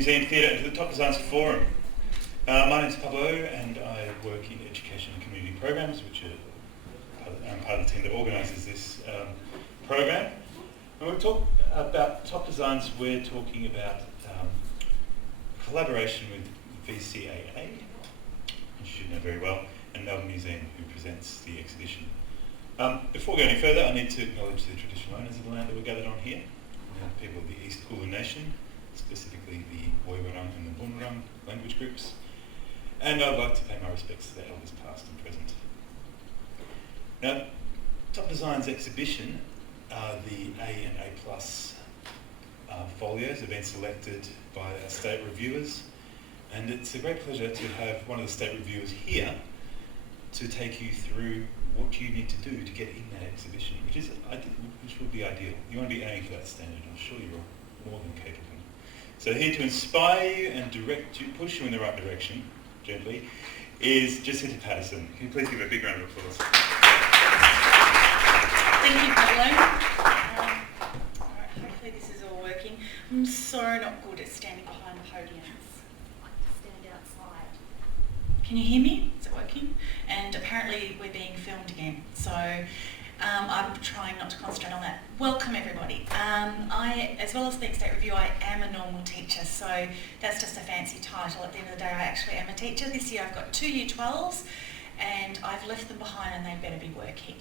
Museum Theatre and to the Top Designs Forum. My name is Pablo and I work in education and community programs, which I'm part of the team that organises this program. And when we talk about Top Designs, we're talking about collaboration with VCAA, which you should know very well, and Melbourne Museum, who presents the exhibition. Before we go any further, I need to acknowledge the traditional owners of the land that we're gathered on here, the people of the East Kulin Nation, specifically the Woiwurrung and the Bunurong language groups. And I'd like to pay my respects to their elders past and present. Now, Top Designs exhibition are the A and A plus folios have been selected by our state reviewers, and it's a great pleasure to have one of the state reviewers here to take you through what you need to do to get in that exhibition, which would be ideal. You want to be aiming for that standard. I'm sure you're more than capable. So here to inspire you and direct you, push you in the right direction, gently, is Jacinta Patterson. Can you please give a big round of applause? Thank you, Pablo. Alright, hopefully this is all working. I'm so not good at standing behind podiums. I like to stand outside. Can you hear me? Is it working? And apparently we're being filmed again, so I'm trying not to concentrate on that. Welcome everybody. I, as well as being state review, I am a normal teacher, so that's just a fancy title. At the end of the day, I actually am a teacher. This year I've got 2 Year 12s and I've left them behind and they better be working.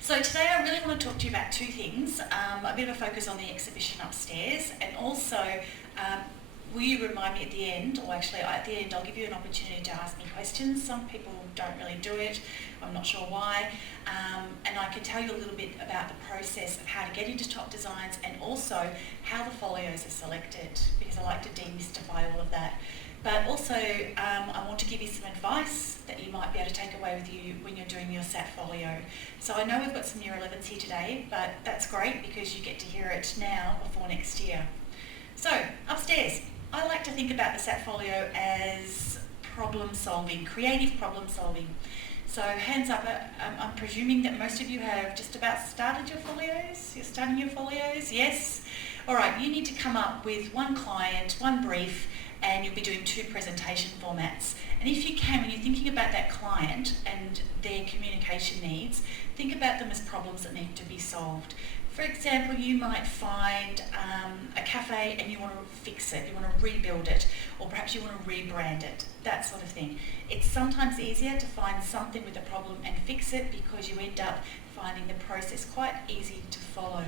So today I really want to talk to you about 2 things. A bit of a focus on the exhibition upstairs, and also will you remind me at the end, or actually at the end I'll give you an opportunity to ask me questions. Some people don't really do it, I'm not sure why, and I can tell you a little bit about the process of how to get into Top Designs and also how the folios are selected, because I like to demystify all of that. But also I want to give you some advice that you might be able to take away with you when you're doing your SAT folio. So I know we've got some Year 11s here today, but that's great because you get to hear it now before next year. So upstairs, I like to think about the SAT folio as problem solving, creative problem solving. So hands up, I'm presuming that most of you have just about started your folios. You're starting your folios, yes? All right, you need to come up with one client, one brief, and you'll be doing 2 presentation formats. And if you can, when you're thinking about that client and their communication needs, think about them as problems that need to be solved. For example, you might find a cafe and you want to fix it, you want to rebuild it, or perhaps you want to rebrand it, that sort of thing. It's sometimes easier to find something with a problem and fix it because you end up finding the process quite easy to follow.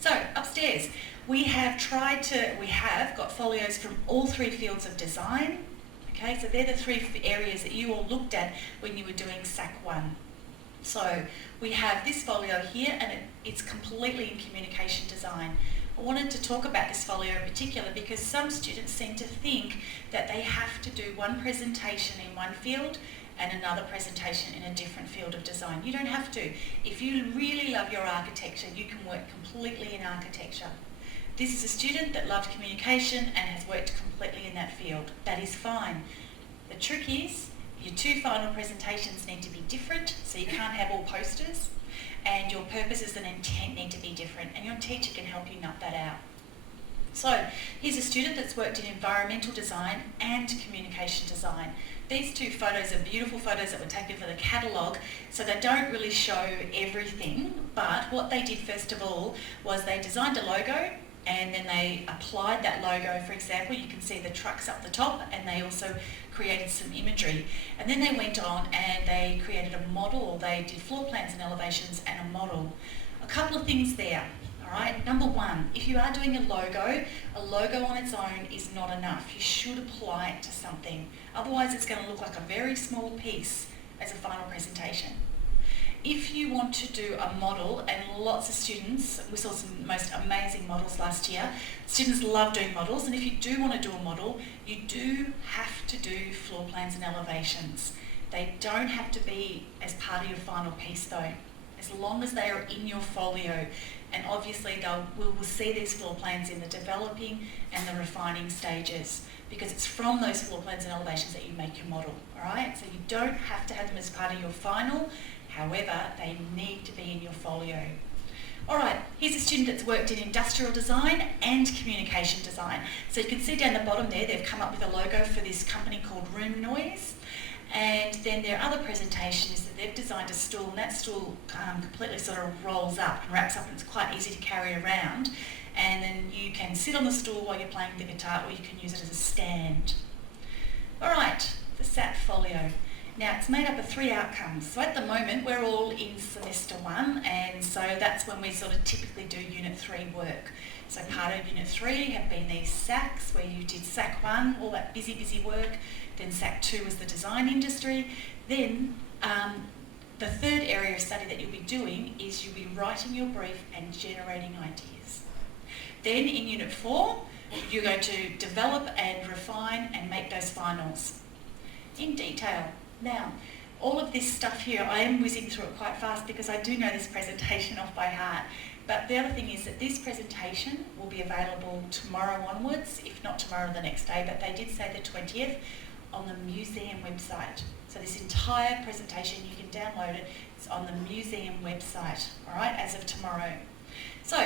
So upstairs, we have got folios from all 3 fields of design. Okay, so they're the 3 areas that you all looked at when you were doing SAC 1. So we have this folio here, and it's completely in communication design. I wanted to talk about this folio in particular because some students seem to think that they have to do one presentation in one field and another presentation in a different field of design. You don't have to. If you really love your architecture, you can work completely in architecture. This is a student that loved communication and has worked completely in that field. That is fine. The trick is your 2 final presentations need to be different, so you can't have all posters, and your purposes and intent need to be different, and your teacher can help you nut that out. So here's a student that's worked in environmental design and communication design. These 2 photos are beautiful photos that were taken for the catalogue, so they don't really show everything, but what they did first of all was they designed a logo and then they applied that logo. For example, you can see the trucks up the top, and they also created some imagery. And then they went on and they created a model. They did floor plans and elevations and a model. A couple of things there. All right, number 1, if you are doing a logo on its own is not enough. You should apply it to something. Otherwise, it's going to look like a very small piece as a final presentation. If you want to do a model, and lots of students, we saw some most amazing models last year, students love doing models, and if you do want to do a model, you do have to do floor plans and elevations. They don't have to be as part of your final piece though, as long as they are in your folio. And obviously we will see these floor plans in the developing and the refining stages, because it's from those floor plans and elevations that you make your model, all right? So you don't have to have them as part of your final, however, they need to be in your folio. Alright, here's a student that's worked in industrial design and communication design. So you can see down the bottom there, they've come up with a logo for this company called Room Noise. And then their other presentation is that they've designed a stool, and that stool completely sort of rolls up and wraps up, and it's quite easy to carry around. And then you can sit on the stool while you're playing the guitar, or you can use it as a stand. Alright, the SAT folio. Now it's made up of 3 outcomes. So at the moment we're all in semester 1, and so that's when we sort of typically do Unit 3 work. So part of Unit 3 have been these SACs where you did SAC 1, all that busy work. Then SAC 2 was the design industry. Then the third area of study that you'll be doing is you'll be writing your brief and generating ideas. Then in Unit 4, you're going to develop and refine and make those finals in detail. Now, all of this stuff here, I am whizzing through it quite fast because I do know this presentation off by heart. But the other thing is that this presentation will be available tomorrow onwards, if not tomorrow, the next day, but they did say the 20th on the museum website. So this entire presentation, you can download it. It's on the museum website, all right, as of tomorrow. So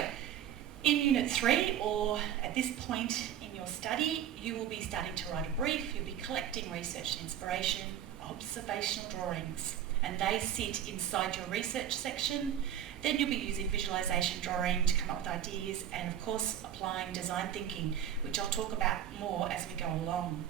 in Unit 3, or at this point in your study, you will be starting to write a brief. You'll be collecting research and inspiration, observational drawings, and they sit inside your research section. Then you'll be using visualisation drawing to come up with ideas, and of course applying design thinking, which I'll talk about more as we go along.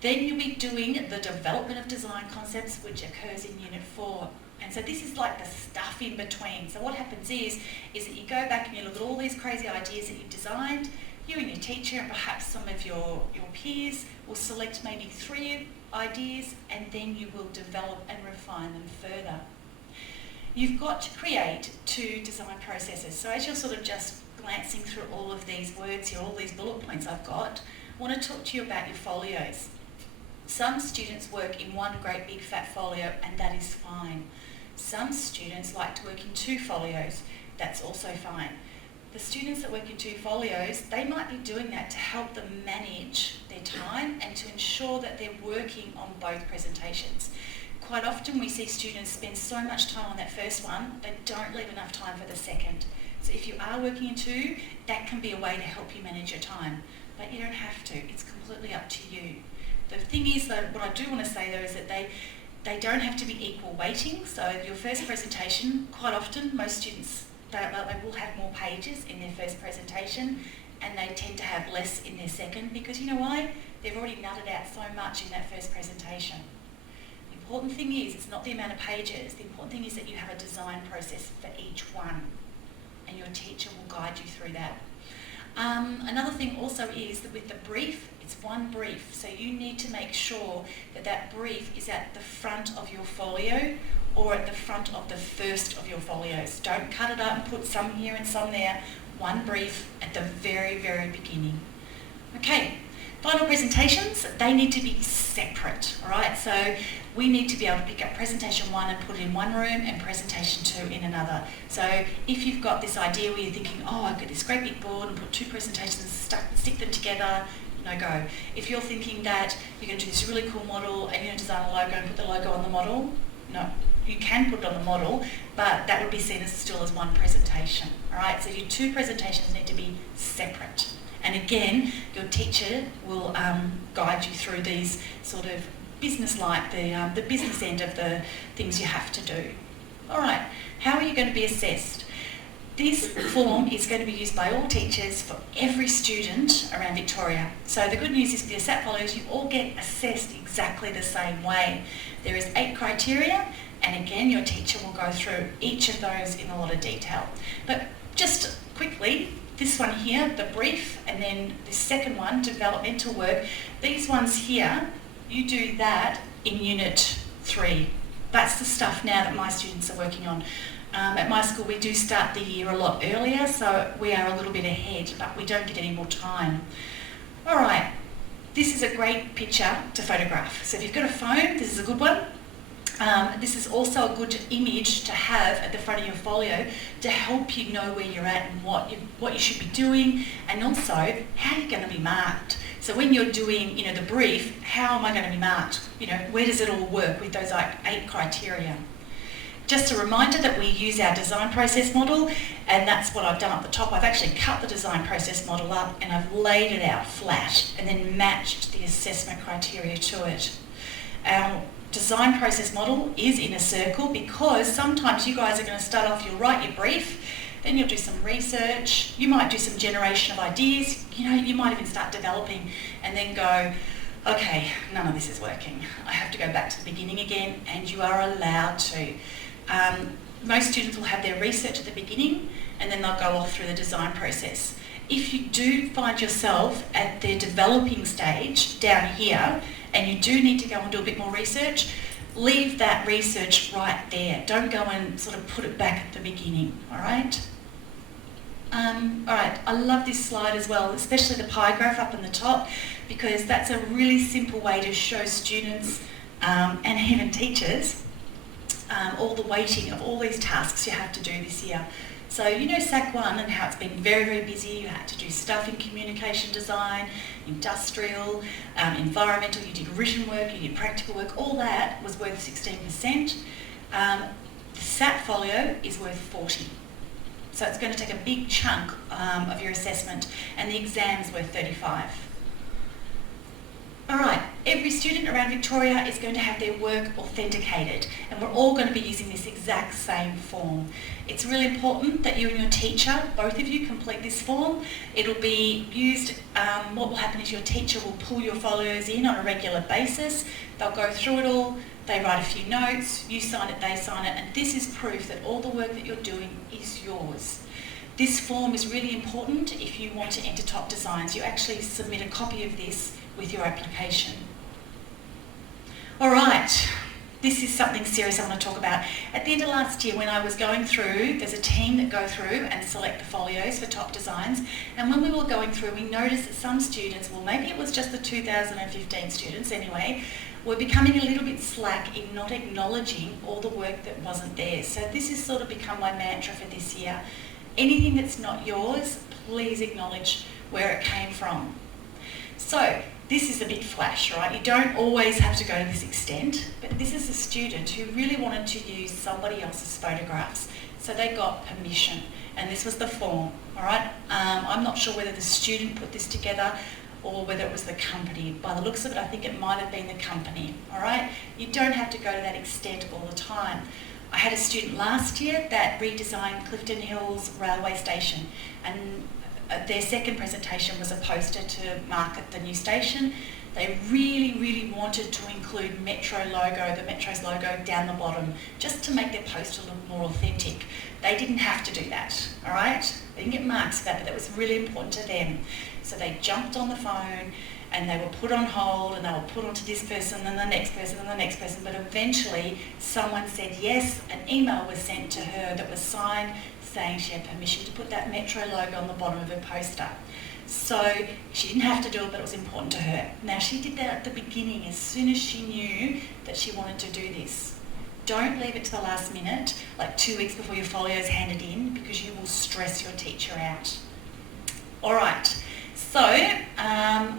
Then you'll be doing the development of design concepts, which occurs in Unit 4. And so this is like the stuff in between. So what happens is that you go back and you look at all these crazy ideas that you've designed. You and your teacher and perhaps some of your peers will select maybe 3 ideas, and then you will develop and refine them further. You've got to create 2 design processes. So as you're sort of just glancing through all of these words here, all these bullet points I've got, I want to talk to you about your folios. Some students work in one great big fat folio, and that is fine. Some students like to work in 2 folios. That's also fine. The students that work in 2 folios, they might be doing that to help them manage their time and to ensure that they're working on both presentations. Quite often we see students spend so much time on that first one, they don't leave enough time for the second. So if you are working in 2, that can be a way to help you manage your time. But you don't have to, it's completely up to you. The thing is, though, what I do want to say though is that they don't have to be equal weighting. So your first presentation, quite often most students, they will have more pages in their first presentation, and they tend to have less in their second, because you know why? They've already nutted out so much in that first presentation. The important thing is, it's not the amount of pages, the important thing is that you have a design process for each one, and your teacher will guide you through that. Another thing also is that with the brief, it's one brief, so you need to make sure that that brief is at the front of your folio or at the front of the first of your folios. Don't cut it up and put some here and some there. One brief at the very beginning. Okay, final presentations, they need to be separate, all right? So we need to be able to pick up presentation 1 and put it in one room and presentation 2 in another. So if you've got this idea where you're thinking, oh, I've got this great big board and put 2 presentations, stick them together, no go. If you're thinking that you're going to do this really cool model and you're going to design a logo and put the logo on the model, no. You can put it on the model, but that would be seen as still as one presentation, all right? So your 2 presentations need to be separate. And again, your teacher will guide you through these sort of business-like, the business end of the things you have to do. All right, how are you going to be assessed? This form is going to be used by all teachers for every student around Victoria. So the good news is with your SAT folios, you all get assessed exactly the same way. There is 8 criteria, and again, your teacher will go through each of those in a lot of detail. But just quickly, this one here, the brief, and then the second one, developmental work, these ones here, you do that in Unit 3. That's the stuff now that my students are working on. At my school, we do start the year a lot earlier, so we are a little bit ahead, but we don't get any more time. All right, this is a great picture to photograph. So if you've got a phone, this is a good one. This is also a good image to have at the front of your folio to help you know where you're at and what you should be doing, and also how you're going to be marked. So when you're doing, the brief, how am I going to be marked? Where does it all work with those 8 criteria? Just a reminder that we use our design process model, and that's what I've done up the top. I've actually cut the design process model up and I've laid it out flat and then matched the assessment criteria to it. Our design process model is in a circle because sometimes you guys are going to start off, you'll write your brief, then you'll do some research, you might do some generation of ideas, you might even start developing and then go, okay, none of this is working. I have to go back to the beginning again, and you are allowed to. Most students will have their research at the beginning and then they'll go off through the design process. If you do find yourself at the developing stage down here and you do need to go and do a bit more research, leave that research right there. Don't go and sort of put it back at the beginning, all right? All right, I love this slide as well, especially the pie graph up in the top, because that's a really simple way to show students and even teachers all the weighting of all these tasks you have to do this year. So SAC 1 and how it's been very, very busy. You had to do stuff in communication design, industrial, environmental, you did written work, you did practical work, all that was worth 16%. The SAT folio is worth 40. So it's going to take a big chunk of your assessment, and the exam's worth 35. All right, every student around Victoria is going to have their work authenticated, and we're all going to be using this exact same form. It's really important that you and your teacher, both of you, complete this form. It'll be used, what will happen is your teacher will pull your folios in on a regular basis. They'll go through it all, they write a few notes, you sign it, they sign it, and this is proof that all the work that you're doing is yours. This form is really important if you want to enter Top Designs. You actually submit a copy of this with your application. All right, this is something serious I want to talk about. At the end of last year when I was going through, there's a team that go through and select the folios for Top Designs, and when we were going through we noticed that some students, well maybe it was just the 2015 students anyway, were becoming a little bit slack in not acknowledging all the work that wasn't theirs. So this has sort of become my mantra for this year. Anything that's not yours, please acknowledge where it came from. So this is a bit flash, right? You don't always have to go to this extent, but this is a student who really wanted to use somebody else's photographs. So they got permission, and this was the form, all right? I'm not sure whether the student put this together or whether it was the company. By the looks of it, I think it might have been the company, all right? You don't have to go to that extent all the time. I had a student last year that redesigned Clifton Hills railway station, and their second presentation was a poster to market the new station. They really, really wanted to include Metro logo, the Metro's logo down the bottom, just to make their poster look more authentic. They didn't have to do that, all right? They didn't get marks for that, but that was really important to them. So they jumped on the phone and they were put on hold, and they were put onto this person and the next person and the next person, but eventually someone said yes. An email was sent to her that was signed saying she had permission to put that Metro logo on the bottom of her poster. So she didn't have to do it, but it was important to her. Now she did that at the beginning, as soon as she knew that she wanted to do this. Don't leave it to the last minute, like 2 weeks before your folio is handed in, because you will stress your teacher out. All right, so,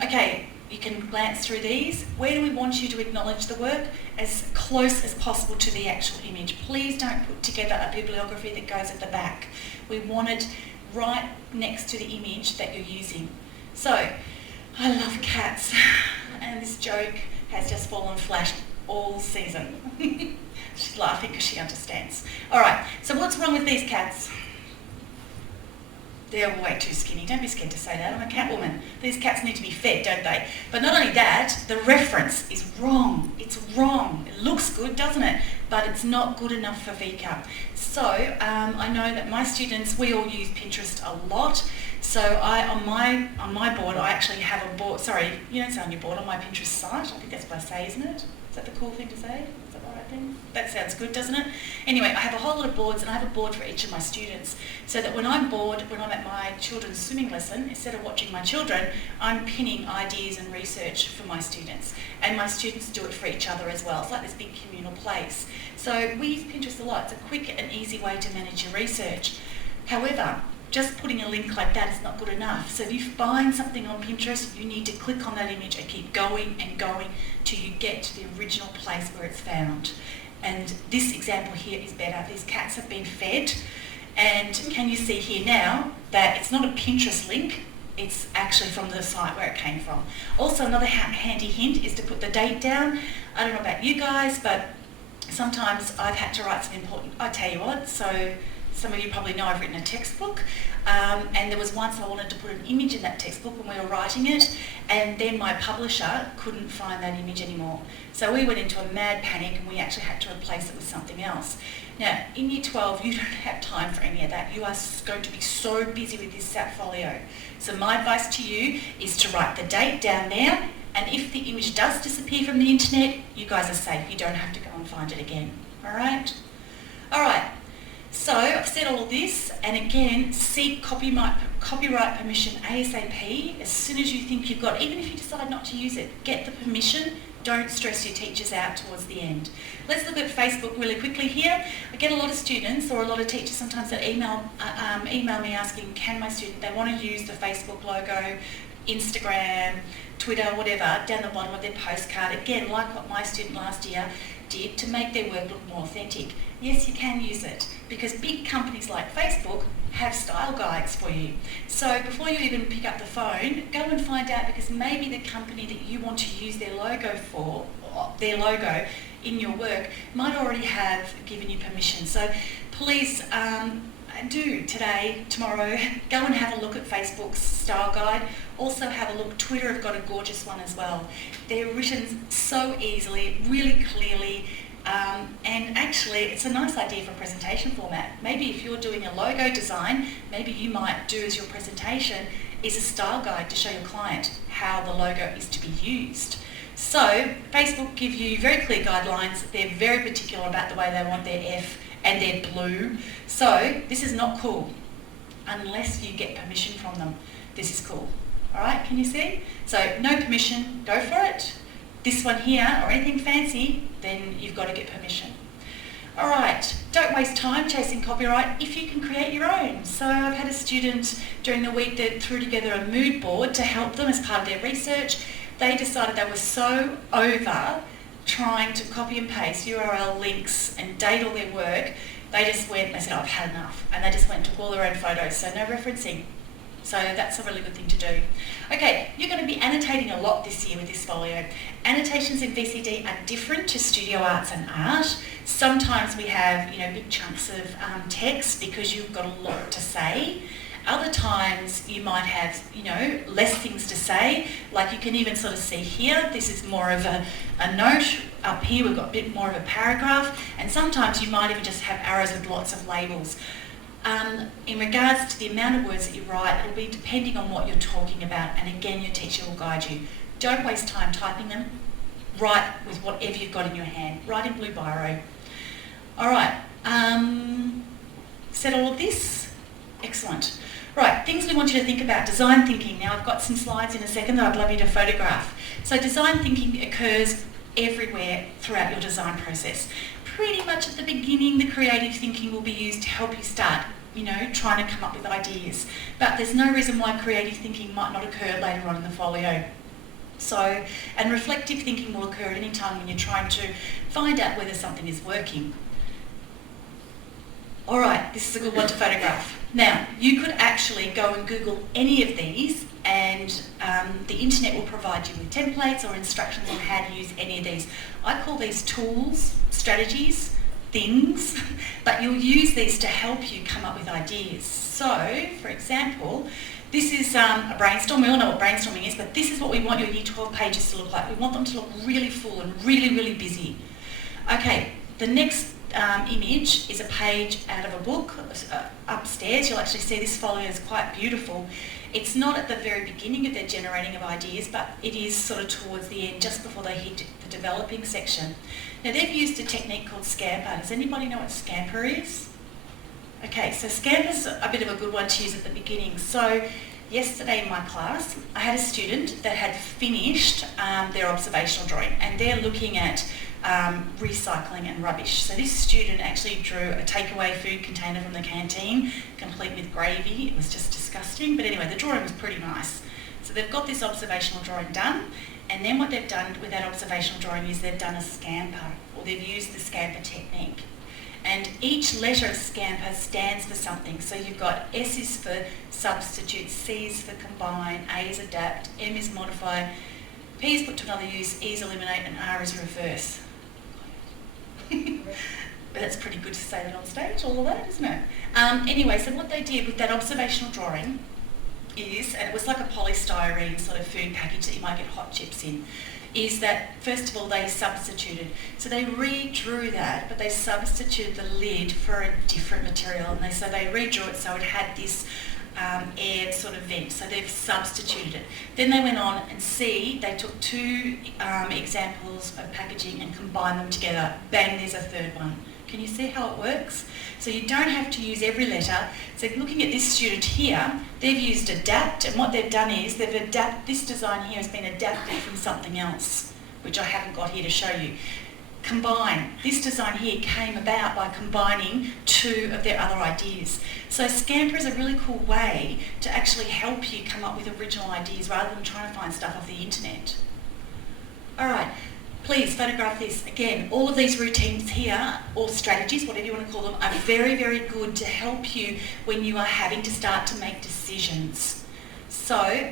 okay, you can glance through these. Where do we want you to acknowledge the work? As close as possible to the actual image. Please don't put together a bibliography that goes at the back. We want it right next to the image that you're using. So, I love cats, and this joke has just fallen flat all season. She's laughing because she understands. All right, so what's wrong with these cats? They're way too skinny. Don't be scared to say that. I'm a cat woman. These cats need to be fed, don't they? But not only that, the reference is wrong. It's wrong. It looks good, doesn't it? But it's not good enough for VCAA. So I know that my students, we all use Pinterest a lot. So on my board, I actually have a board. Sorry, you don't say on your board, on my Pinterest site. I think that's what I say, isn't it? Is that the cool thing to say? Is that the right thing? That sounds good, doesn't it? Anyway, I have a whole lot of boards, and I have a board for each of my students, so that when I'm bored, when I'm at my children's swimming lesson, instead of watching my children, I'm pinning ideas and research for my students. And my students do it for each other as well. It's like this big communal place. So we use Pinterest a lot. It's a quick and easy way to manage your research. However, just putting a link like that is not good enough. So if you find something on Pinterest, you need to click on that image and keep going and going till you get to the original place where it's found. And this example here is better. These cats have been fed, and can you see here now that it's not a Pinterest link, it's actually from the site where it came from. Also, another handy hint is to put the date down. I don't know about you guys, but sometimes I've had to write some important, I tell you what, so some of you probably know I've written a textbook, and there was once I wanted to put an image in that textbook when we were writing it, and then my publisher couldn't find that image anymore. So we went into a mad panic and we actually had to replace it with something else. Now, in Year 12, you don't have time for any of that. You are going to be so busy with this SAP folio. So my advice to you is to write the date down there, and if the image does disappear from the internet, you guys are safe. You don't have to go and find it again. All right? All right. So I've said all of this, and again, seek copyright permission ASAP as soon as you think you've got, even if you decide not to use it, get the permission. Don't stress your teachers out towards the end. Let's look at Facebook really quickly here. I get a lot of students or a lot of teachers sometimes that email me asking, can my student, they want to use the Facebook logo, Instagram, Twitter, whatever, down the bottom of their postcard. Again, like what my student last year did to make their work look more authentic. Yes, you can use it because big companies like Facebook have style guides for you. So before you even pick up the phone, go and find out, because maybe the company that you want to use their logo for, their logo in your work, might already have given you permission. So please do today, tomorrow, go and have a look at Facebook's style guide. Also have a look, Twitter have got a gorgeous one as well. They're written so easily, really clearly, and actually it's a nice idea for presentation format. Maybe if you're doing a logo design, maybe you might do as your presentation is a style guide to show your client how the logo is to be used. So Facebook give you very clear guidelines. They're very particular about the way they want their F and their blue. So this is not cool unless you get permission from them. This is cool. All right, can you see? So no permission, go for it. This one here, or anything fancy, then you've got to get permission. All right, don't waste time chasing copyright if you can create your own. So I've had a student during the week that threw together a mood board to help them as part of their research. They decided they were so over trying to copy and paste URL links and date all their work, they just went, they said, oh, I've had enough. And they just went and took all their own photos, so no referencing. So that's a really good thing to do. Okay, you're going to be annotating a lot this year with this folio. Annotations in VCD are different to studio arts and art. Sometimes we have, big chunks of text because you've got a lot to say. Other times you might have, less things to say. Like you can even sort of see here, this is more of a note. Up here we've got a bit more of a paragraph. And sometimes you might even just have arrows with lots of labels. In regards to the amount of words that you write, it'll be depending on what you're talking about, and again your teacher will guide you. Don't waste time typing them. Write with whatever you've got in your hand. Write in blue biro. Alright, said all of this? Excellent. Right, things we want you to think about. Design thinking. Now I've got some slides in a second that I'd love you to photograph. So design thinking occurs everywhere throughout your design process. Pretty much at the beginning, the creative thinking will be used to help you start, trying to come up with ideas. But there's no reason why creative thinking might not occur later on in the folio. So, and reflective thinking will occur at any time when you're trying to find out whether something is working. All right, this is a good one to photograph. Now, you could actually go and Google any of these, and the internet will provide you with templates or instructions on how to use any of these. I call these tools, strategies, things, but you'll use these to help you come up with ideas. So, for example, this is a brainstorm. We all know what brainstorming is, but this is what we want your Year 12 pages to look like. We want them to look really full and really, really busy. Okay, the next image is a page out of a book upstairs. You'll actually see this folio is quite beautiful. It's not at the very beginning of their generating of ideas, but it is sort of towards the end, just before they hit the developing section. Now they've used a technique called Scamper. Does anybody know what Scamper is? Okay, so Scamper's a bit of a good one to use at the beginning. So yesterday in my class, I had a student that had finished their observational drawing, and they're looking at recycling and rubbish. So this student actually drew a takeaway food container from the canteen, complete with gravy. It was just disgusting, but anyway, the drawing was pretty nice. So So they've got this observational drawing done, and then what they've done with that observational drawing is they've done a scamper, or they've used the scamper technique. And each letter of scamper stands for something. So you've got S is for substitute, C is for combine, A is adapt, M is modify, P is put to another use, E is eliminate, and R is reverse. But it's pretty good to say that on stage, all of that, isn't it? Anyway, so what they did with that observational drawing is, and it was like a polystyrene sort of food package that you might get hot chips in, is that first of all they substituted. So they redrew that, but they substituted the lid for a different material, and so they redrew it so it had this air sort of vent, so they've substituted it. Then they went on and they took two examples of packaging and combined them together. Bang, there's a third one. Can you see how it works? So you don't have to use every letter. So looking at this student here, they've used adapt, and what they've done is this design here has been adapted from something else, which I haven't got here to show you. Combine. This design here came about by combining two of their other ideas. So Scamper is a really cool way to actually help you come up with original ideas rather than trying to find stuff off the internet. All right. Please photograph this. Again, all of these routines here, or strategies, whatever you want to call them, are very, very good to help you when you are having to start to make decisions. So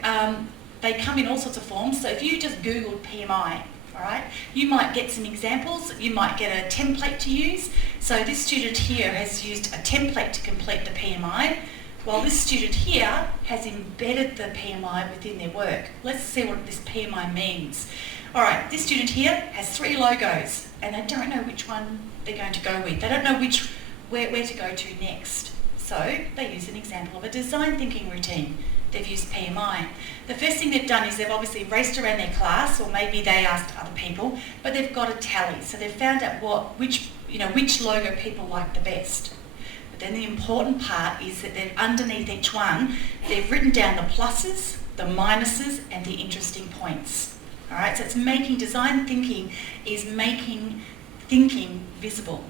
they come in all sorts of forms. So if you just Googled PMI, all right, you might get some examples. You might get a template to use. So this student here has used a template to complete the PMI, while this student here has embedded the PMI within their work. Let's see what this PMI means. All right, this student here has 3 logos, and they don't know which one they're going to go with. They don't know where to go to next. So they use an example of a design thinking routine. They've used PMI. The first thing they've done is they've obviously raced around their class, or maybe they asked other people, but they've got a tally. So they've found out which logo people like the best. But then the important part is that they've underneath each one, they've written down the pluses, the minuses, and the interesting points. All right, so it's design thinking is making thinking visible.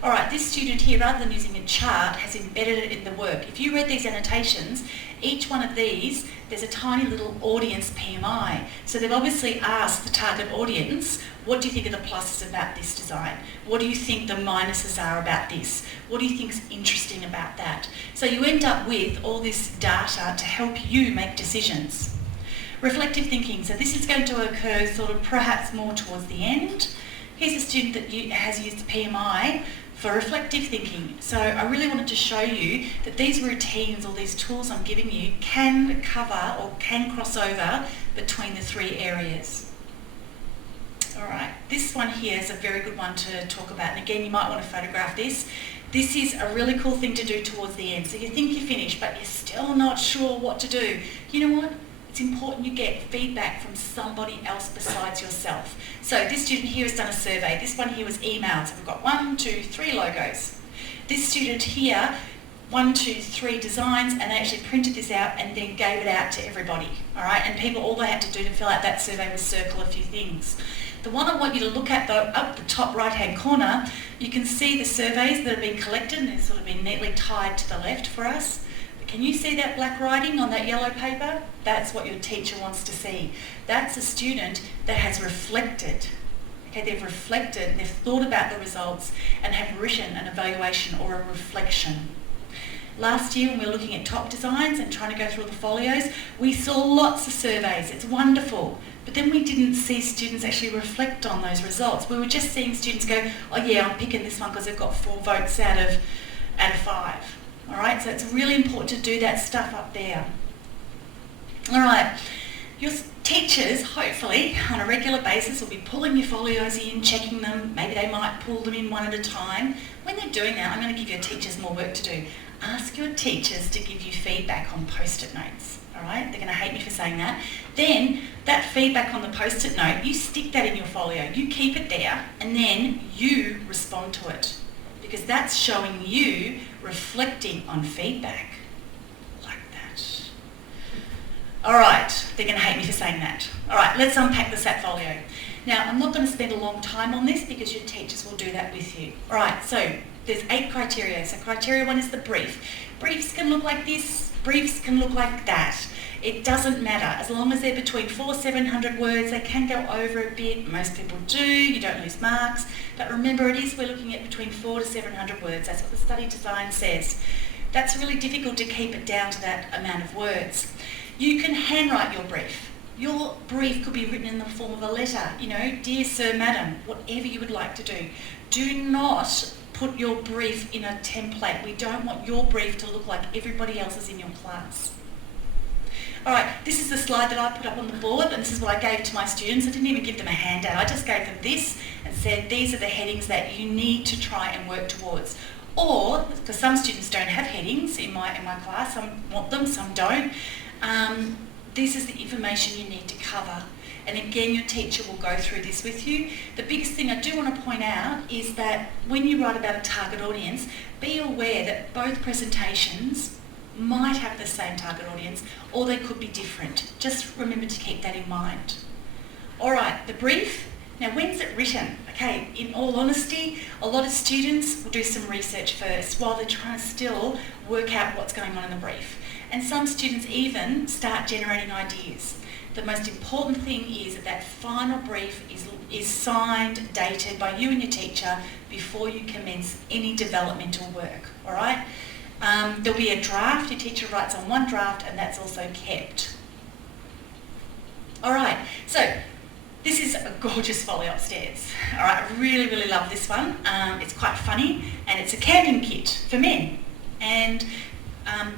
All right, this student here, rather than using a chart, has embedded it in the work. If you read these annotations, each one of these, there's a tiny little audience PMI. So they've obviously asked the target audience, what do you think are the pluses about this design? What do you think the minuses are about this? What do you think is interesting about that? So you end up with all this data to help you make decisions. Reflective thinking, so this is going to occur sort of perhaps more towards the end. Here's a student that has used the PMI for reflective thinking. So I really wanted to show you that these routines or these tools I'm giving you can cover or can cross over between the 3 areas. All right, this one here is a very good one to talk about, and again you might want to photograph this. This is a really cool thing to do towards the end. So you think you're finished but you're still not sure what to do. You know what? It's important you get feedback from somebody else besides yourself. So this student here has done a survey. This one here was emailed. So we've got 1, 2, 3 logos. This student here, 1, 2, 3 designs, and they actually printed this out and then gave it out to everybody. All right, and all they had to do to fill out that survey was circle a few things. The one I want you to look at though, up the top right-hand corner, you can see the surveys that have been collected and they've sort of been neatly tied to the left for us. Can you see that black writing on that yellow paper? That's what your teacher wants to see. That's a student that has reflected. Okay, they've reflected and they've thought about the results and have written an evaluation or a reflection. Last year when we were looking at top designs and trying to go through all the folios, we saw lots of surveys. It's wonderful. But then we didn't see students actually reflect on those results. We were just seeing students go, oh yeah, I'm picking this one because they've got 4 votes out of 5. All right, so it's really important to do that stuff up there. All right, your teachers, hopefully, on a regular basis will be pulling your folios in, checking them. Maybe they might pull them in one at a time. When they're doing that, I'm going to give your teachers more work to do. Ask your teachers to give you feedback on post-it notes. All right, they're going to hate me for saying that. Then that feedback on the post-it note, you stick that in your folio. You keep it there, and then you respond to it. Because that's showing you reflecting on feedback like that. All right, they're going to hate me for saying that. All right, let's unpack the SAT folio. Now, I'm not going to spend a long time on this because your teachers will do that with you. All right, so there's 8 criteria. So criteria 1 is the brief. Briefs can look like this, briefs can look like that. It doesn't matter. As long as they're between 400-700 words, they can go over a bit. Most people do. You don't lose marks. But remember, we're looking at between 400 to 700 words. That's what the study design says. That's really difficult to keep it down to that amount of words. You can handwrite your brief. Your brief could be written in the form of a letter, dear sir, madam, whatever you would like to do. Do not put your brief in a template. We don't want your brief to look like everybody else's in your class. All right, this is the slide that I put up on the board, and this is what I gave to my students. I didn't even give them a handout. I just gave them this and said, these are the headings that you need to try and work towards. Or, because some students don't have headings in my class, some want them, some don't, this is the information you need to cover. And again, your teacher will go through this with you. The biggest thing I do want to point out is that when you write about a target audience, be aware that both presentations might have the same target audience, or they could be different. Just remember to keep that in mind. All right, the brief. Now, when's it written? Okay, in all honesty, a lot of students will do some research first while they're trying to still work out what's going on in the brief. And some students even start generating ideas. The most important thing is that final brief is signed, dated by you and your teacher before you commence any developmental work, all right? There'll be a draft. Your teacher writes on one draft, and that's also kept. All right, so this is a gorgeous folio upstairs. All right, I really, really love this one. It's quite funny, and it's a camping kit for men. And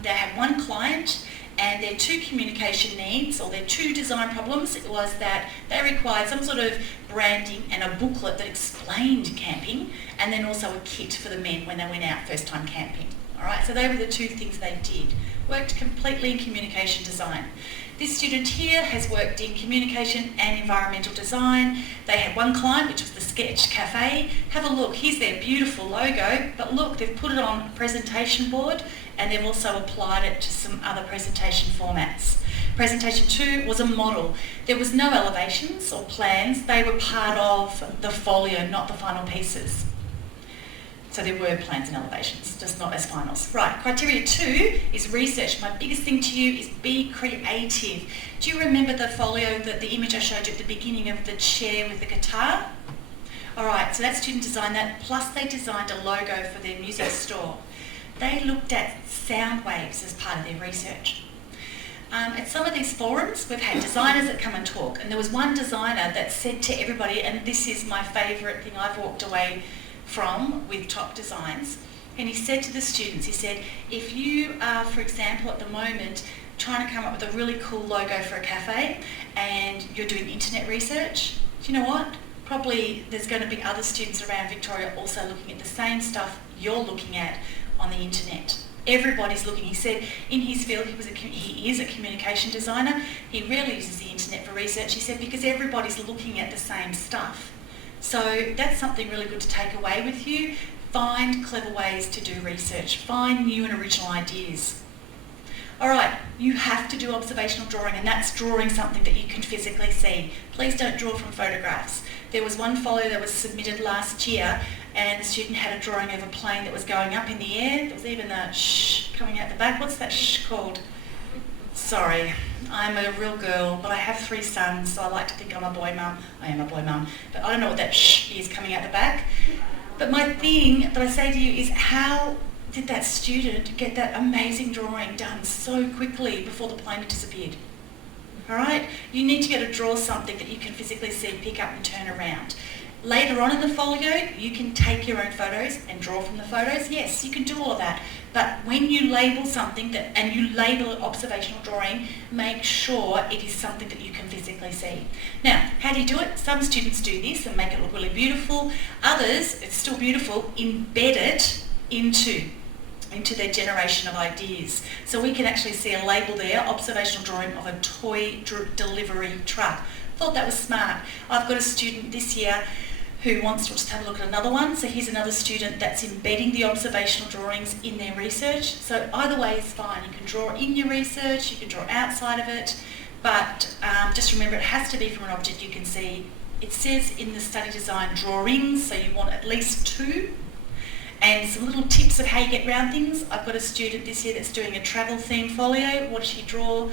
they have one client, and their two communication needs, or their two design problems, it was that they required some sort of branding and a booklet that explained camping, and then also a kit for the men when they went out first time camping. All right, so they were the two things they did. Worked completely in communication design. This student here has worked in communication and environmental design. They had one client, which was the Sketch Cafe. Have a look, here's their beautiful logo, but look, they've put it on a presentation board, and they've also applied it to some other presentation formats. Presentation 2 was a model. There was no elevations or plans. They were part of the folio, not the final pieces. So there were plans and elevations, just not as finals. Right, criteria 2 is research. My biggest thing to you is be creative. Do you remember the folio, the image I showed you at the beginning of the chair with the guitar? All right, so that student designed that, plus they designed a logo for their music store. They looked at sound waves as part of their research. At some of these forums, we've had designers that come and talk, and there was one designer that said to everybody, and this is my favourite thing I've walked away from with top designs, and he said to the students, he said, if you are, for example, at the moment trying to come up with a really cool logo for a cafe and you're doing internet research, do you know what? Probably there's going to be other students around Victoria also looking at the same stuff you're looking at on the internet. Everybody's looking. He said in his field he is a communication designer. He rarely uses the internet for research. He said because everybody's looking at the same stuff. So that's something really good to take away with you. Find clever ways to do research. Find new and original ideas. All right, you have to do observational drawing, and that's drawing something that you can physically see. Please don't draw from photographs. There was one folio that was submitted last year, and the student had a drawing of a plane that was going up in the air. There was even a shh coming out the back. What's that shh called? Sorry, I'm a real girl, but I have 3 sons, so I like to think I'm a boy mum. I am a boy mum, but I don't know what that shh is coming out the back. But my thing that I say to you is, how did that student get that amazing drawing done so quickly before the plane had disappeared? All right, you need to be able to draw something that you can physically see, pick up and turn around. Later on in the folio, you can take your own photos and draw from the photos. Yes, you can do all of that. But when you label something and you label it observational drawing, make sure it is something that you can physically see. Now, how do you do it? Some students do this and make it look really beautiful. Others, it's still beautiful, embed it into their generation of ideas. So we can actually see a label there, observational drawing of a toy delivery truck. Thought that was smart. I've got a student this year who wants to just have a look at another one. So here's another student that's embedding the observational drawings in their research. So either way is fine. You can draw in your research, you can draw outside of it, but just remember it has to be from an object you can see. It says in the study design drawings, so you want at least 2. And some little tips of how you get around things. I've got a student this year that's doing a travel theme folio. What does she draw?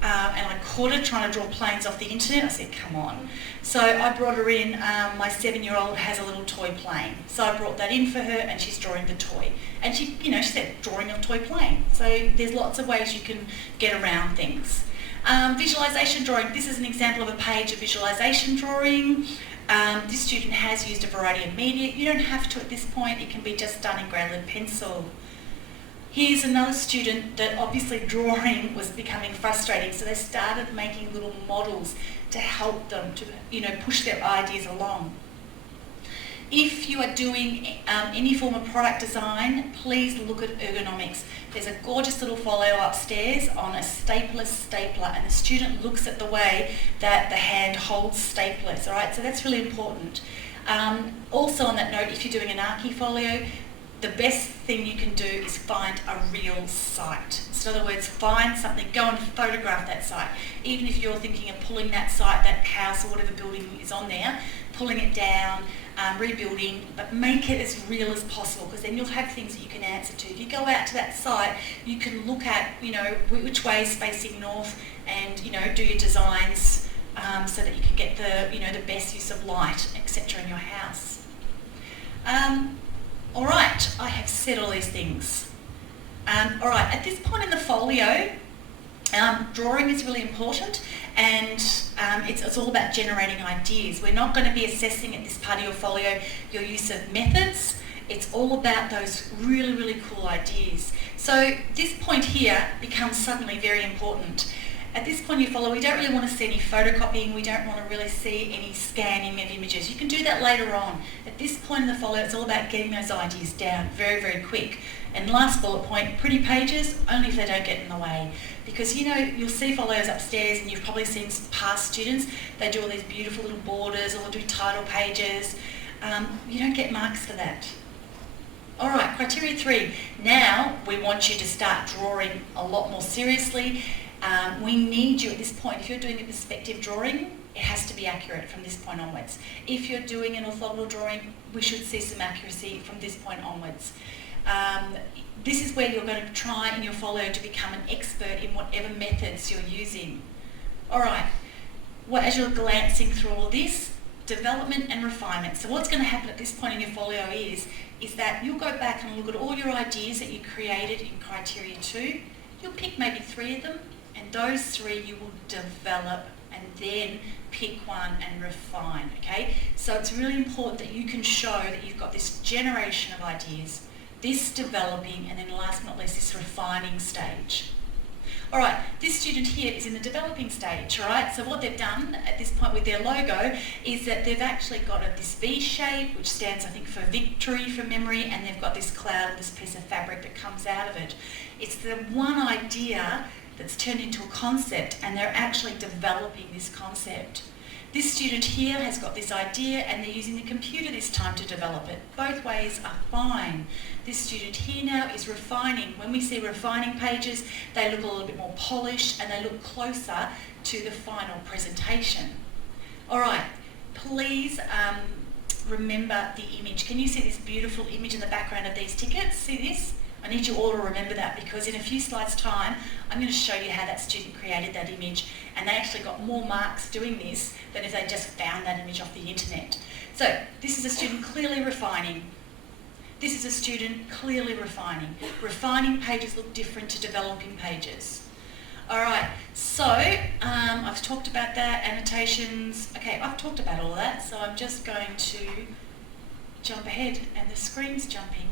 and I caught her trying to draw planes off the internet. I said, come on. So I brought her in. My 7-year-old has a little toy plane. So I brought that in for her and she's drawing the toy. And she said, drawing a toy plane. So there's lots of ways you can get around things. Visualisation drawing. This is an example of a page of visualisation drawing. This student has used a variety of media. You don't have to at this point. It can be just done in grey lead pencil. Here's another student that obviously drawing was becoming frustrating, so they started making little models to help them to, push their ideas along. If you are doing any form of product design, please look at ergonomics. There's a gorgeous little folio upstairs on a stapler and the student looks at the way that the hand holds staplers, all right? So that's really important. Also on that note, if you're doing an Archie folio, the best thing you can do is find a real site. So in other words, find something, go and photograph that site. Even if you're thinking of pulling that site, that house or whatever building is on there, pulling it down, rebuilding, but make it as real as possible, because then you'll have things that you can answer to. If you go out to that site, you can look at, which way is facing north and, do your designs so that you can get the best use of light, etc. in your house. All right, I have said all these things. All right, at this point in the folio, drawing is really important, and it's all about generating ideas. We're not going to be assessing at this part of your folio your use of methods. It's all about those really, really cool ideas. So this point here becomes suddenly very important. At this point in your folio, we don't really want to see any photocopying. We don't want to really see any scanning of images. You can do that later on. At this point in the folio, it's all about getting those ideas down very, very quick. And last bullet point, pretty pages, only if they don't get in the way. Because you'll see folios upstairs, and you've probably seen past students, they do all these beautiful little borders, or they'll do title pages. You don't get marks for that. All right, criteria 3. Now we want you to start drawing a lot more seriously. We need you at this point. If you're doing a perspective drawing, it has to be accurate from this point onwards. If you're doing an orthogonal drawing, we should see some accuracy from this point onwards. This is where you're going to try in your folio to become an expert in whatever methods you're using. All right, as you're glancing through all this, development and refinement. So what's going to happen at this point in your folio is that you'll go back and look at all your ideas that you created in criteria 2. You'll pick maybe 3 of them, and those 3 you will develop and then pick one and refine, okay? So it's really important that you can show that you've got this generation of ideas, this developing, and then last but not least, this refining stage. All right, this student here is in the developing stage, all right? So what they've done at this point with their logo is that they've actually got this V shape, which stands, I think, for victory, for memory, and they've got this cloud, this piece of fabric that comes out of it. It's the one idea that's turned into a concept, and they're actually developing this concept. This student here has got this idea, and they're using the computer this time to develop it. Both ways are fine. This student here now is refining. When we see refining pages, they look a little bit more polished and they look closer to the final presentation. All right, please remember the image. Can you see this beautiful image in the background of these tickets? See this? I need you all to remember that, because in a few slides' time, I'm going to show you how that student created that image, and they actually got more marks doing this than if they just found that image off the internet. So this is a student clearly refining. This is a student clearly refining. Refining pages look different to developing pages. All right, so I've talked about that, annotations. Okay, I've talked about all of that, so I'm just going to jump ahead, and the screen's jumping.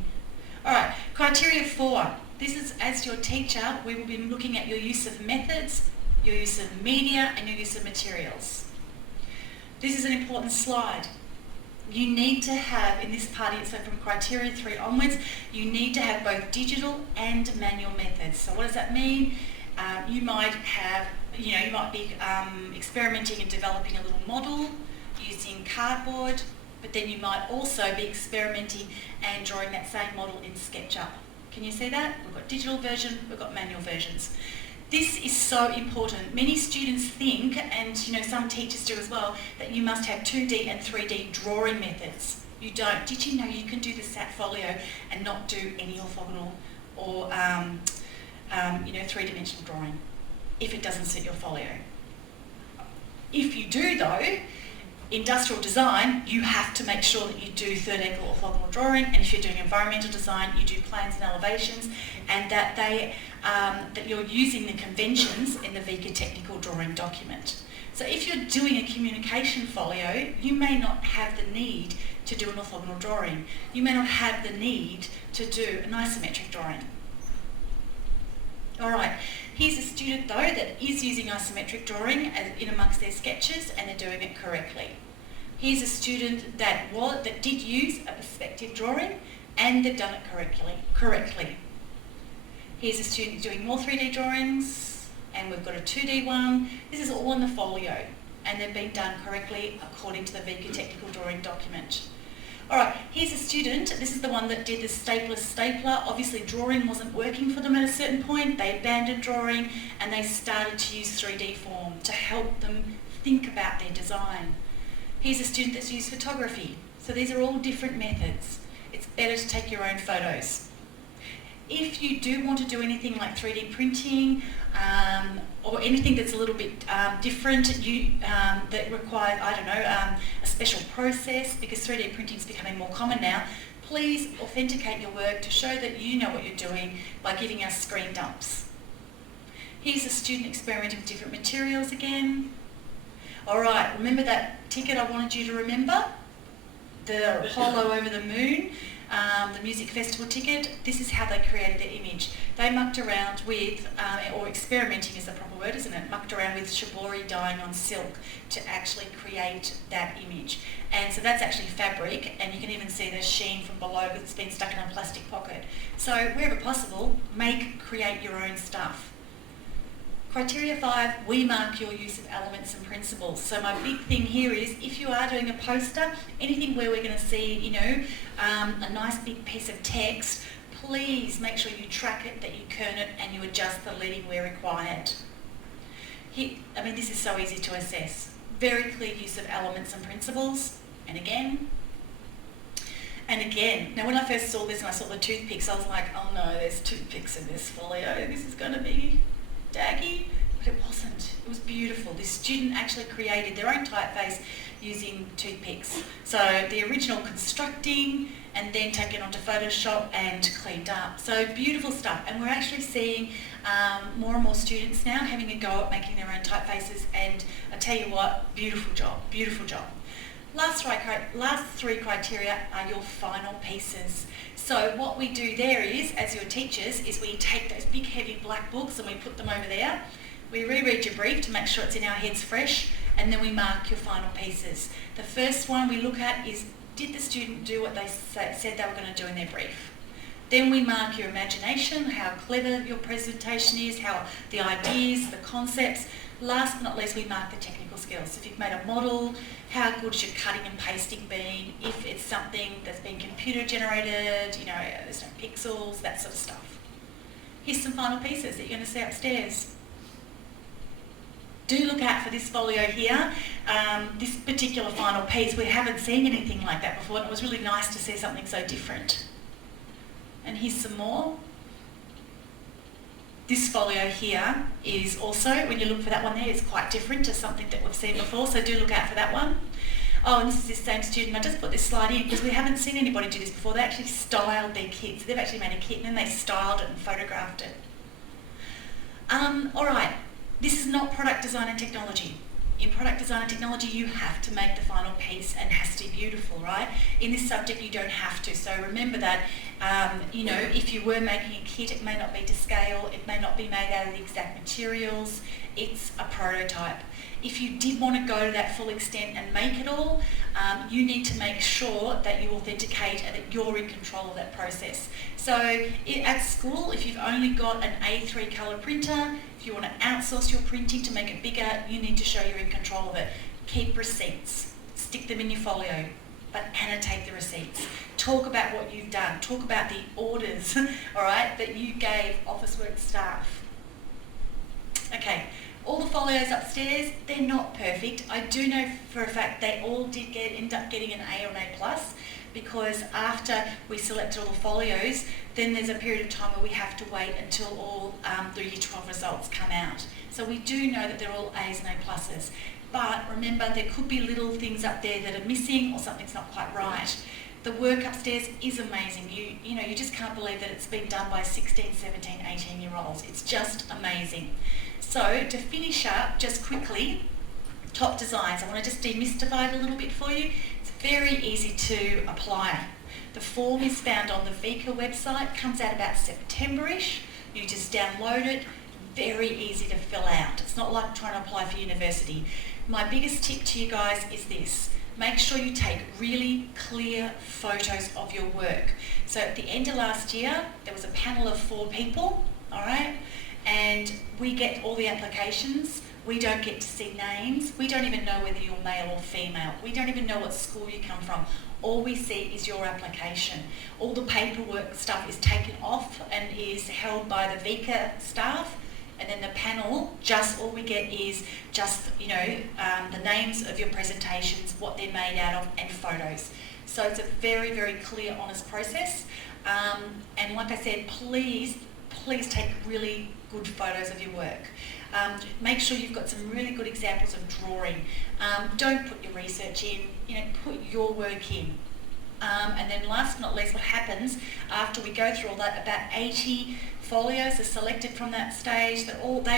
All right, criteria 4. This is, as your teacher, we will be looking at your use of methods, your use of media, and your use of materials. This is an important slide. You need to have, in this part, so from criteria 3 onwards, you need to have both digital and manual methods. So what does that mean? You might have, you might be experimenting and developing a little model using cardboard, but then you might also be experimenting and drawing that same model in SketchUp. Can you see that? We've got digital version, we've got manual versions. This is so important. Many students think, and some teachers do as well, that you must have 2D and 3D drawing methods. You don't. Did you know you can do the SAT folio and not do any orthogonal or 3-dimensional drawing? if it doesn't suit your folio. If you do though, industrial design, you have to make sure that you do third angle orthogonal drawing, and if you're doing environmental design, you do plans and elevations, and that that you're using the conventions in the VCAA technical drawing document. So if you're doing a communication folio, you may not have the need to do an orthogonal drawing. You may not have the need to do an isometric drawing. All right, here's a student though that is using isometric drawing in amongst their sketches, and they're doing it correctly. Here's a student that did use a perspective drawing, and they've done it correctly. Here's a student doing more 3D drawings, and we've got a 2D one. This is all in the folio, and they've been done correctly according to the VCAA technical drawing document. All right, here's a student. This is the one that did the stapler. Obviously, drawing wasn't working for them at a certain point. They abandoned drawing, and they started to use 3D form to help them think about their design. Here's a student that's used photography. So these are all different methods. It's better to take your own photos. If you do want to do anything like 3D printing or anything that's a little bit different, that requires, a special process, because 3D printing is becoming more common now, please authenticate your work to show that you know what you're doing by giving us screen dumps. Here's a student experimenting with different materials again. All right, remember that ticket I wanted you to remember? The Holo over the Moon, the music festival ticket. This is how they created their image. They mucked around with, or experimenting is the proper word, isn't it? Mucked around with shibori dyeing on silk to actually create that image. And so that's actually fabric, and you can even see the sheen from below because it's been stuck in a plastic pocket. So wherever possible, create your own stuff. Criteria 5, we mark your use of elements and principles. So my big thing here is, if you are doing a poster, anything where we're going to see, a nice big piece of text, please make sure you track it, that you kern it, and you adjust the leading where required. This is so easy to assess. Very clear use of elements and principles. And again. Now when I first saw this and I saw the toothpicks, I was like, oh no, there's toothpicks in this folio. This is going to be daggy, but it wasn't. It was beautiful. This student actually created their own typeface using toothpicks. So the original constructing and then taken onto Photoshop and cleaned up. So beautiful stuff. And we're actually seeing more and more students now having a go at making their own typefaces, and I tell you what, beautiful job, beautiful job. Last three criteria are your final pieces. So what we do there is, as your teachers, is we take those big heavy black books and we put them over there. We reread your brief to make sure it's in our heads fresh, and then we mark your final pieces. The first one we look at is, did the student do what they said they were going to do in their brief? Then we mark your imagination, how clever your presentation is, how the ideas, the concepts. Last but not least, we mark the technical skills. So if you've made a model, how good has your cutting and pasting been? If it's something that's been computer generated, there's no pixels, that sort of stuff. Here's some final pieces that you're going to see upstairs. Do look out for this folio here. This particular final piece, we haven't seen anything like that before, and it was really nice to see something so different. And here's some more. This folio here is also, when you look for that one there, is quite different to something that we've seen before, so do look out for that one. Oh, and this is this same student. I just put this slide in because we haven't seen anybody do this before. They actually styled their kit. So they've actually made a kit and then they styled it and photographed it. All right, this is not product design and technology. In product design and technology, you have to make the final piece and it has to be beautiful, right? In this subject, you don't have to. So remember that, if you were making a kit, it may not be to scale, it may not be made out of the exact materials, it's a prototype. If you did want to go to that full extent and make it all, you need to make sure that you authenticate and that you're in control of that process. So at school, if you've only got an A3 colour printer, if you want to outsource your printing to make it bigger, you need to show you're in control of it. Keep receipts, stick them in your folio, but annotate the receipts. Talk about what you've done. Talk about the orders, all right, that you gave Officeworks staff. Okay, All the folios upstairs, they're not perfect. I do know for a fact they all did end up getting an A or an A+, because after we selected all the folios, then there's a period of time where we have to wait until all the Year 12 results come out. So we do know that they're all A's and A+. But remember, there could be little things up there that are missing or something's not quite right. The work upstairs is amazing. You just can't believe that it's been done by 16, 17, 18-year-olds. It's just amazing. So to finish up, just quickly, top designs. I want to just demystify it a little bit for you. It's very easy to apply. The form is found on the VCAA website, comes out about September-ish. You just download it, very easy to fill out. It's not like trying to apply for university. My biggest tip to you guys is this. Make sure you take really clear photos of your work. So at the end of last year, there was a panel of 4 people, all right? And we get all the applications. We don't get to see names. We don't even know whether you're male or female. We don't even know what school you come from. All we see is your application. All the paperwork stuff is taken off and is held by the VCAA staff. And then the panel, all we get is the names of your presentations, what they're made out of, and photos. So it's a very, very clear, honest process. And like I said, please take really good photos of your work. Make sure you've got some really good examples of drawing. Don't put your research in, put your work in. And then last but not least, what happens after we go through all that, about 80 folios are selected from that stage. They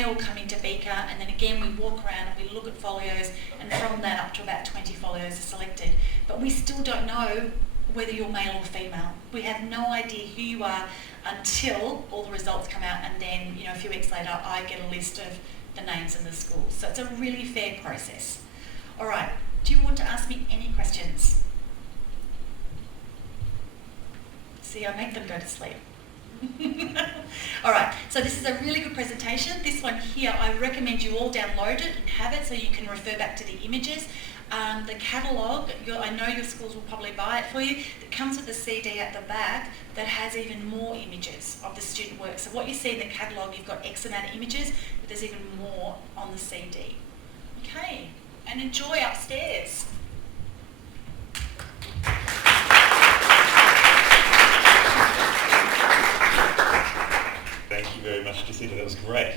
all come into VCAA, and then again we walk around and we look at folios, and from that up to about 20 folios are selected. But we still don't know whether you're male or female. We have no idea who you are until all the results come out, and then a few weeks later I get a list of the names in the schools. So it's a really fair process. All right, do you want to ask me any questions? See, I make them go to sleep. All right, so this is a really good presentation. This one here, I recommend you all download it and have it so you can refer back to the images. The catalogue, I know your schools will probably buy it for you. It comes with a CD at the back that has even more images of the student work. So what you see in the catalogue, you've got X amount of images, but there's even more on the CD. Okay, and enjoy upstairs. Thank you very much, Jacinta. That was great.